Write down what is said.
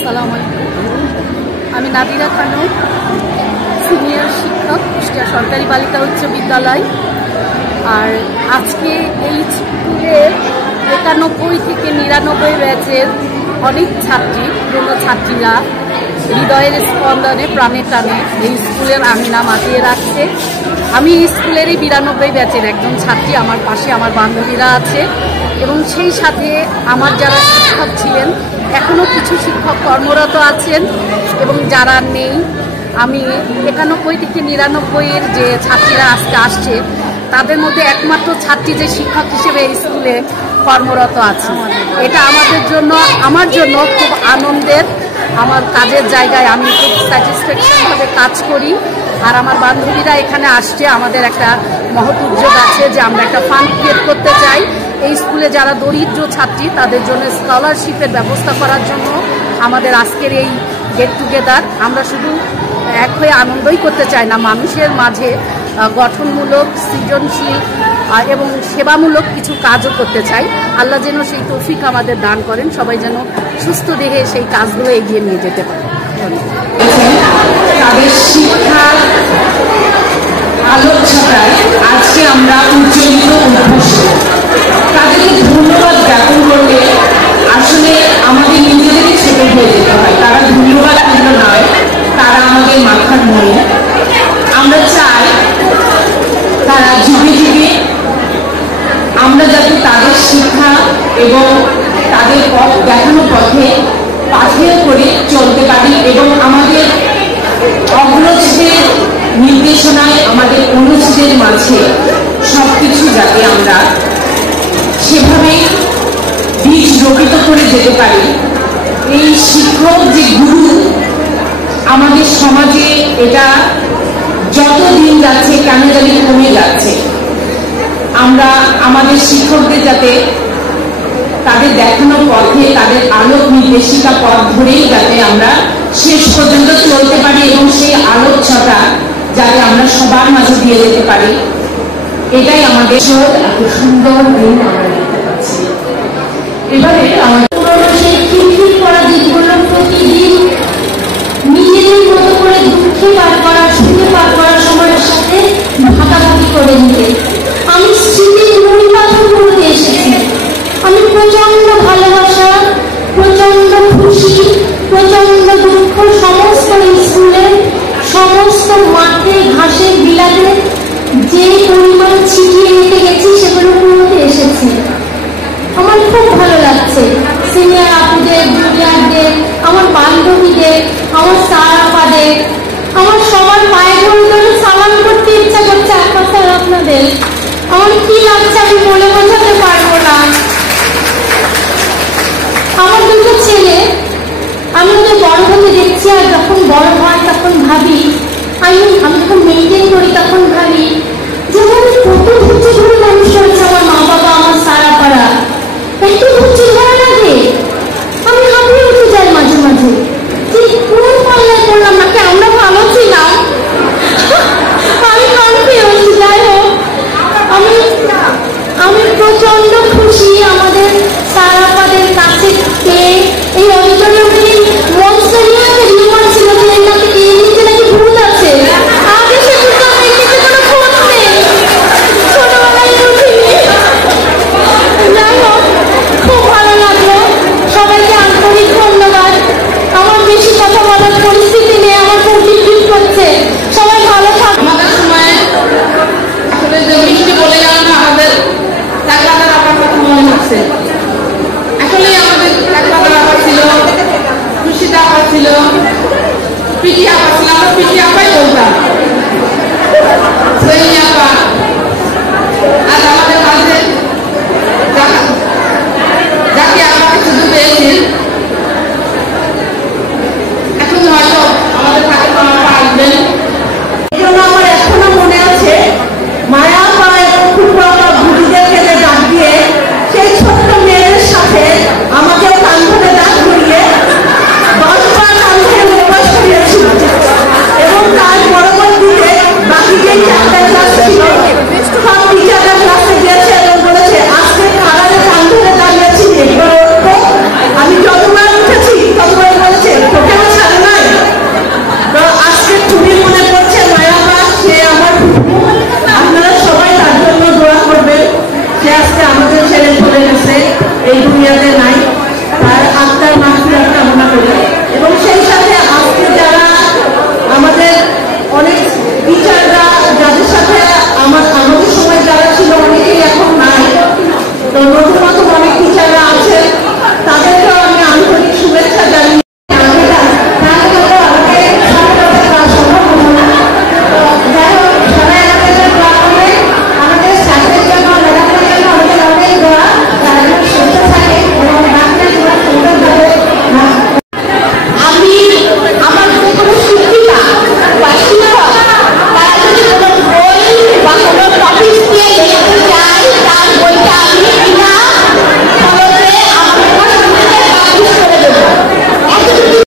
আসসালামু আলাইকুম। আমি নাদিরা খানম, সিনিয়র শিক্ষক, কুষ্টিয়া সরকারি বালিকা উচ্চ বিদ্যালয়। আর আজকে এই স্কুলের 91 থেকে 99 ব্যাচের অনেক ছাত্রী, পুরনো ছাত্রীরা হৃদয়ের স্পন্দনে প্রাণে টানে এই স্কুলের আঙিনা মাতিয়ে রাখছে। আমি এই স্কুলেরই 92 ব্যাচের একজন ছাত্রী, আমার পাশে আমার বান্ধবীরা আছে এবং সেই সাথে আমার যারা শিক্ষক ছিলেন, এখনও কিছু শিক্ষক কর্মরত আছেন এবং যারা নেই। আমি 91 থেকে 99-এর যে ছাত্রীরা আজকে আসছে তাদের মধ্যে একমাত্র ছাত্রী যে শিক্ষক হিসেবে এই স্কুলে কর্মরত আছে। এটা আমার জন্য খুব আনন্দের। আমার কাজের জায়গায় আমি খুব স্যাটিসফ্যাকশনভাবে কাজ করি। আর আমার বান্ধবীরা এখানে আসছে, আমাদের একটা মহৎ উদ্যোগ আছে যে আমরা একটা ফান্ড ক্রিয়েট করতে চাই এই স্কুলে যারা দরিদ্র ছাত্রী তাদের জন্য স্কলারশিপের ব্যবস্থা করার জন্য আমাদের আজকের এই গেট টুগেদার। আমরা শুধু এক হয়ে আনন্দই করতে চাই না, মানুষের মাঝে গঠনমূলক, সৃজনশীল এবং সেবামূলক কিছু কাজও করতে চাই। আল্লাহ যেন সেই তৌফিক আমাদের দান করেন, সবাই যেন সুস্থ দেহে সেই কাজগুলো এগিয়ে নিয়ে যেতে পারে। তাদের শিক্ষা আলোচনায় আজকে আমরা উজ্জ্বলিত উদ্ভূষিত। তাদেরকে ধন্যবাদ জ্ঞাপন করলে আসলে আমাদের নিজেদেরই ছোট হয়ে যেতে হয়। তারা ধন্যবাদ পূর্ণ নয়, তারা আমাদের মাথার মনে। আমরা চাই তারা যুগে যুগে আমরা যাতে তাদের শিক্ষা এবং তাদের পথ দেখানো পথে পাথেয় করে চলতে পারি এবং আমাদের অগ্রজদের নির্দেশনায় আমাদের অনুজদের মাঝে সবকিছু যাতে আমরা সেভাবে বীজ রোপিত করে যেতে পারি। এই শিক্ষক যে গুরু আমাদের সমাজে, এটা যত দিন যাচ্ছে কেন জানি কমে যাচ্ছে। আমরা আমাদের শিক্ষকদের যাতে তাদের দেখানো পথে, তাদের আলোক নির্দেশিকা পথ ধরেই যাতে আমরা শেষ পর্যন্ত চলতে পারি এবং সেই আলোকছটা যাতে আমরা সবার মাঝে দিয়ে যেতে পারি, এটাই আমাদের এত সুন্দর দিন আমরা দেখতে পাচ্ছি। এবারে আমাদের সেই খিটখিট করা দিনগুলো প্রতিদিন নিজেদের মতো করে দুঃখে পার করা, সুখে পার করার সময়ের সাথে ভাগাভাগি করে নিতে আমি স্মৃতির মূল পাথর করতে এসেছি। আমি প্রচন্ড ভালোবাসা, প্রচন্ড খুশি, প্রচন্ড দুঃখ সমস্ত স্কুলের সমস্ত মাঠে ঘাসের বিলাতে যে পরিমাণ ছিটিয়ে নিতে গেছি সেগুলো পুরোতে এসেছি। আমার খুব ভালো লাগছে। সিনিয়র আপুদের, জুনিয়রদের, আমার বান্ধবীদের, আমার স্যার আপাদের, আমার সবার পায়ে ধরে সালাম করতে ইচ্ছা করছে। এক কথায় আপনাদের আমার কি লাগছে আমি বলে বোঝাতে পারবো না। আমার দুটো ছেলে আমি ওদের বড় হতে দেখছি, আর যখন বড় হয় তখন ভাবি, আমি যখন মেনটেন করি তখন ভাবি যে কত ধৈর্য ধরে মানুষ হয়েছে আমার মা বাবা, আমার সারা পাড়া, এত ধৈর্য ধরা লাগে। আমি হাঁপিয়ে উঠে যাই মাঝে মাঝে যে কোন পাল্লায় করলাম নাকি আমরা ভালো ছিলাম। আমি কনফিউজ। যাই হোক, আমি প্রচন্ড খুশি আমাদের সারাপাদের কাছে পেয়ে